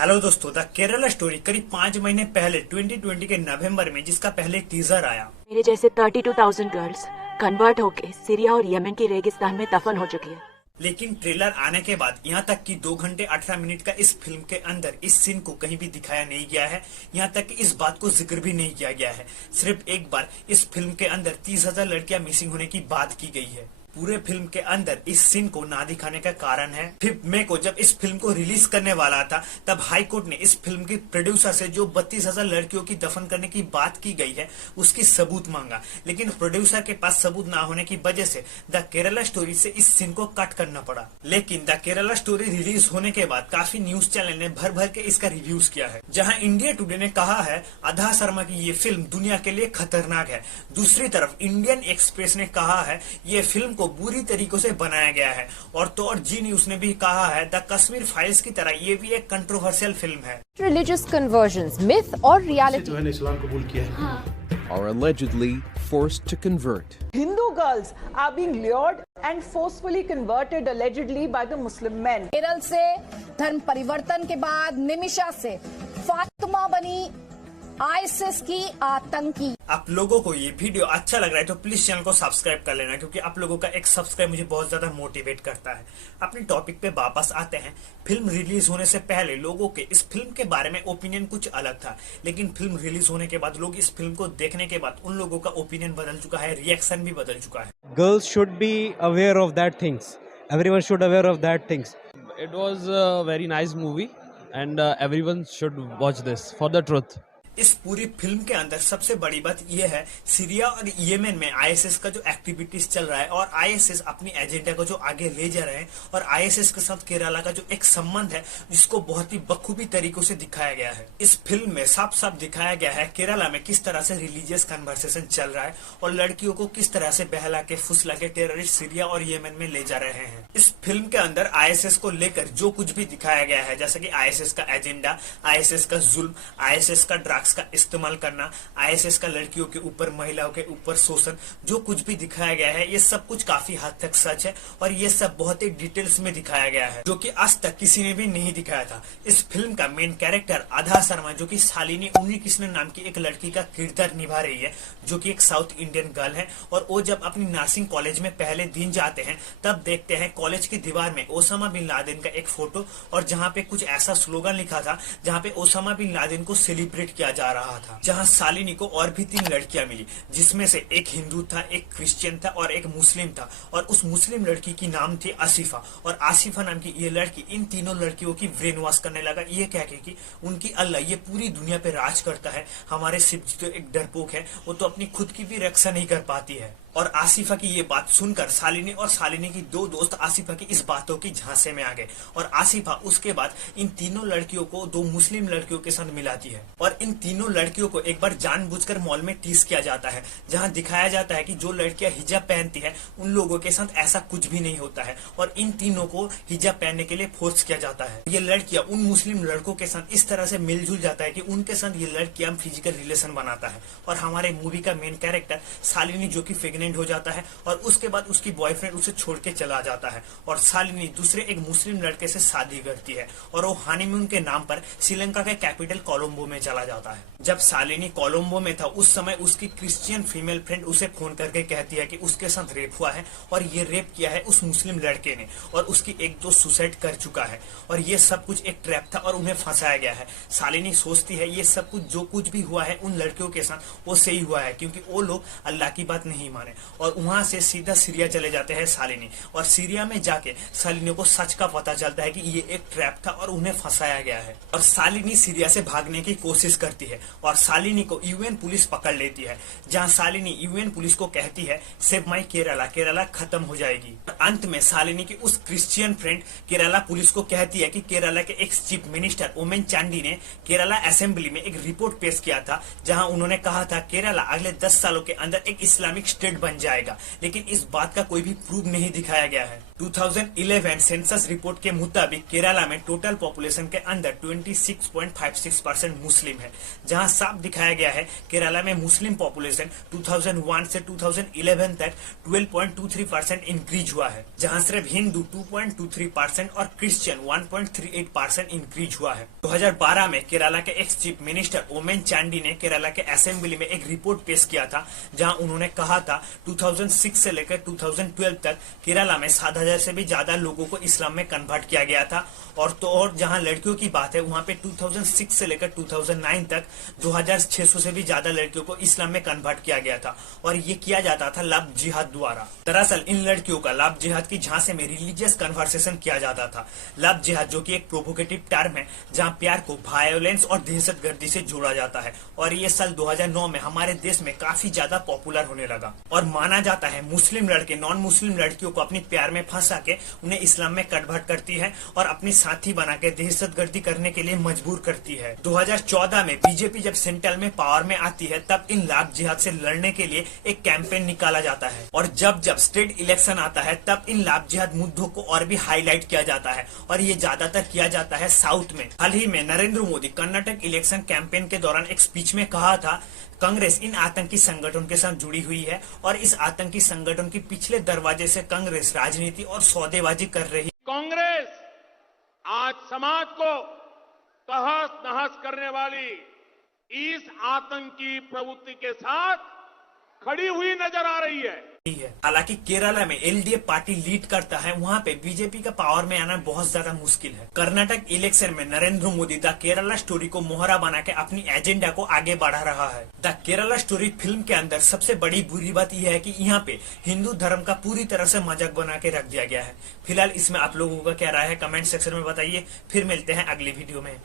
Hello दोस्तों, the Kerala story करीब 5 महीने पहले 2020 के नवंबर में जिसका पहले टीजर आया। मेरे जैसे 32,000 गर्ल्स कन्वर्ट होके सीरिया और यमन की रेगिस्तान में दफन हो चुकी है। लेकिन ट्रेलर आने के बाद यहाँ तक कि 2 घंटे 18 मिनट का इस फिल्म के अंदर इस सीन को कहीं भी दिखाया नहीं गया है। यहाँ तक कि इस बात को जिक्र भी नहीं किया गया है। सिर्फ एक बार इस फिल्म के अंदर 30,000 लड़कियां मिसिंग होने की बात की गई है। पूरे फिल्म के अंदर इस सीन को ना दिखाने का कारण है 5 मई को जब इस फिल्म को रिलीज करने वाला था, तब हाई कोर्ट ने इस फिल्म के प्रोड्यूसर से जो 32,000 लड़कियों की दफन करने की बात की गई है उसकी सबूत मांगा। लेकिन प्रोड्यूसर के पास सबूत ना होने की वजह से द केरला स्टोरी से इस सीन को कट करना पड़ा। लेकिन द केरला स्टोरी रिलीज होने के बाद काफी न्यूज चैनल ने भर भर के इसका रिव्यूज किया है। जहाँ इंडिया टुडे ने कहा है आधा शर्मा की ये फिल्म दुनिया के लिए खतरनाक है। दूसरी तरफ इंडियन एक्सप्रेस ने कहा है ये फिल्म को बुरी तरीकों से बनाया गया है। और तो और जी न्यूज ने भी कहा है द कश्मीर फाइल्स की तरह ये भी एक कंट्रोवर्शियल फिल्म है। Religious conversions, myth और reality. जो है इस्लाम कबूल किया है। Are allegedly forced to convert. Hindu girls are being lured and forcefully converted allegedly by the Muslim men. Kerala से धर्म परिवर्तन के बाद निमिषा से फातिमा बनी आईएसएस की आतंकी। आप लोगों को ये वीडियो अच्छा लग रहा है तो प्लीज चैनल को सब्सक्राइब कर लेना, क्योंकि आप लोगों का एक सब्सक्राइब मुझे बहुत ज्यादा मोटिवेट करता है। अपने टॉपिक पे वापस आते हैं। फिल्म रिलीज होने से पहले लोगों के इस फिल्म के बारे में ओपिनियन कुछ अलग था, लेकिन फिल्म रिलीज होने के बाद लोग इस फिल्म को देखने के बाद उन लोगों का ओपिनियन बदल चुका है, रिएक्शन भी बदल चुका है। Girls should be aware of that things. Everyone should aware of that things. It was a very nice movie and everyone should watch this for the truth. इस पूरी फिल्म के अंदर सबसे बड़ी बात यह है सीरिया और यमन में आईएसएस का जो एक्टिविटीज चल रहा है और आईएसएस अपनी एजेंडा को जो आगे ले जा रहे हैं और आईएसएस के साथ केरला का जो एक संबंध है जिसको बहुत ही बखूबी तरीकों से दिखाया गया है। इस फिल्म में साफ साफ दिखाया गया है केरला में किस तरह से रिलीजियस कन्वर्सेशन चल रहा है और लड़कियों को किस तरह से बहला के फुसला के टेररिस्ट सीरिया और यमन में ले जा रहे हैं। इस फिल्म के अंदर आईएसएस को लेकर जो कुछ भी दिखाया गया है, जैसे कि आईएसएस का एजेंडा, आईएसएस का जुल्म, आईएसएस का ड्रग्स का इस्तेमाल करना, आईएसएस का लड़कियों के ऊपर, महिलाओं के ऊपर शोषण, जो कुछ भी दिखाया गया है ये सब कुछ काफी हद तक सच है और ये सब बहुत ही डिटेल्स में दिखाया गया है जो कि आज तक किसी ने भी नहीं दिखाया था। इस फिल्म का मेन कैरेक्टर आधा शर्मा जो कि शालिनी उन्नीकृष्णन नाम की एक लड़की का किरदार निभा रही है, जो कि एक साउथ इंडियन गर्ल है। और वो जब अपनी नर्सिंग कॉलेज में पहले दिन जाते हैं तब देखते हैं कॉलेज की दीवार में ओसामा बिन लादेन का एक फोटो और जहाँ पे कुछ ऐसा स्लोगन लिखा था जहाँ पे ओसामा बिन लादेन को सेलिब्रेट किया जा रहा था। जहां शालिनी को और भी 3 लड़कियां मिली, जिसमें से एक हिंदू था, एक क्रिश्चियन था और एक मुस्लिम था। और उस मुस्लिम लड़की की नाम थी आसिफा और आसिफा नाम की ये लड़की इन तीनों लड़कियों की ब्रेन वॉश करने लगा, ये कह के कि उनकी अल्लाह ये पूरी दुनिया पे राज करता है, हमारे शिव जी तो एक डरपोक है, वो तो अपनी खुद की भी रक्षा नहीं कर पाती है। और आसिफा की ये बात सुनकर शालिनी और शालिनी की 2 दोस्त आसिफा की इस बातों की झांसे में आ गए और आसिफा उसके बाद इन तीनों लड़कियों को 2 मुस्लिम लड़कियों के साथ मिलाती है। और इन तीनों लड़कियों को एक बार जानबूझकर मॉल में टीज किया जाता है, जहां दिखाया जाता है कि जो लड़कियां हिजाब पहनती है उन लोगों के साथ ऐसा कुछ भी नहीं होता है और इन तीनों को हिजाब पहनने के लिए फोर्स किया जाता है। ये लड़कियां उन मुस्लिम लड़कों के साथ इस तरह से मिलजुल जाता है कि उनके साथ ये लड़कियां फिजिकल रिलेशन बनाता है। और हमारे मूवी का मेन कैरेक्टर शालिनी जो की हो जाता है और उसके बाद उसकी बॉयफ्रेंड उसे छोड़ के चला जाता है और शालिनी दूसरे एक मुस्लिम लड़के से शादी करती है और वो हनीमून के नाम पर श्रीलंका के कैपिटल कोलंबो में चला जाता है। जब शालिनी कोलंबो में था उस समय उसकी क्रिश्चियन फीमेल फ्रेंड उसे फोन करके कहती है कि उसके साथ रेप हुआ है और ये रेप किया है उस मुस्लिम लड़के ने और उसकी एक दोस्त सुसाइड कर चुका है और ये सब कुछ एक ट्रैप था और उन्हें फंसाया गया है। शालिनी सोचती है ये सब कुछ जो कुछ भी हुआ है उन लड़कियों के साथ वो सही हुआ है, क्योंकि वो लोग अल्लाह की बात नहीं माने। और वहां से सीधा सीरिया चले जाते हैं शालिनी और सीरिया में जाके शालिनी को सच का पता चलता है कि ये एक ट्रैप था और उन्हें फंसाया गया है। और शालिनी सीरिया से भागने की कोशिश करती है और शालिनी को यूएन पुलिस पकड़ लेती है, जहां शालिनी यूएन पुलिस को कहती है सेव माई केरला, केरला खत्म हो जाएगी। अंत में शालिनी की उस क्रिश्चियन फ्रेंड केरला पुलिस को कहती है कि केरला के ex chief minister Oommen Chandy ने केरला असेंबली में एक रिपोर्ट पेश किया था, जहां उन्होंने कहा था केरला अगले 10 सालों के अंदर एक इस्लामिक स्टेट बन जाएगा, लेकिन इस बात का कोई भी प्रूफ नहीं दिखाया गया है। 2011 सेंसस रिपोर्ट के मुताबिक केरला में टोटल पॉपुलेशन के अंदर 26.56% मुस्लिम है, जहां साफ दिखाया गया है केरला में मुस्लिम पॉपुलेशन 2001 से 2011 तक 12.23% इंक्रीज हुआ है, जहां सिर्फ हिंदू 2.23% और क्रिश्चियन 1.38% इंक्रीज हुआ है। 2012 में केरला के ex chief minister Oommen Chandy ने केरला के असेंबली में एक रिपोर्ट पेश किया था, जहां उन्होंने कहा था 2006 से लेकर 2012 तक केरला में 7,000 से भी ज्यादा लोगों को इस्लाम में कन्वर्ट किया गया था। और जहां लड़कियों की बात है वहां पे 2006 से लेकर 2009 तक 2,600 से भी ज्यादा लड़कियों को इस्लाम में कन्वर्ट किया गया था, और ये किया जाता था लव जिहाद द्वारा। दरअसल इन लड़कियों का लव जिहाद की झांसे में रिलीजियस कन्वर्सेशन किया जाता था। लव जिहाद जो कि एक प्रोवोकेटिव टर्म है, जहां प्यार को वायोलेंस और दहशतगर्दी से जोड़ा जाता है, और ये साल 2009 में हमारे देश में काफी ज्यादा पॉपुलर होने लगा। और माना जाता है मुस्लिम लड़के नॉन मुस्लिम लड़कियों को अपनी प्यार में फंसा के उन्हें इस्लाम में कन्वर्ट करती है और अपनी साथी बना के दहशतगर्दी करने के लिए मजबूर करती है। 2014 में बीजेपी जब सेंट्रल में पावर में आती है, तब इन लव जिहाद से लड़ने के लिए एक कैंपेन निकाला जाता है, और जब जब स्टेट इलेक्शन आता है तब इन लव जिहाद मुद्दों को और भी हाईलाइट किया जाता है, और ये ज्यादातर किया जाता है साउथ में। हाल ही में नरेंद्र मोदी कर्नाटक इलेक्शन कैंपेन के दौरान एक स्पीच में कहा था कांग्रेस इन आतंकी संगठन के साथ जुड़ी हुई है, और इस आतंकी संगठन के पिछले दरवाजे से कांग्रेस राजनीति और सौदेबाजी कर रही है। कांग्रेस आज समाज को तहस नहस करने वाली इस आतंकी प्रवृत्ति के साथ खड़ी हुई नजर आ रही है। हालांकि केरला में एलडीए पार्टी लीड करता है, वहाँ पे बीजेपी का पावर में आना बहुत ज्यादा मुश्किल है। कर्नाटक इलेक्शन में नरेंद्र मोदी द केरला स्टोरी को मोहरा बना के अपनी एजेंडा को आगे बढ़ा रहा है। द केरला स्टोरी फिल्म के अंदर सबसे बड़ी बुरी बात यह है कि यहाँ पे हिंदू धर्म का पूरी तरह से मजाक बना के रख दिया गया है। फिलहाल इसमें आप लोगों का क्या राय है, कमेंट सेक्शन में बताइए। फिर मिलते हैं अगली वीडियो में।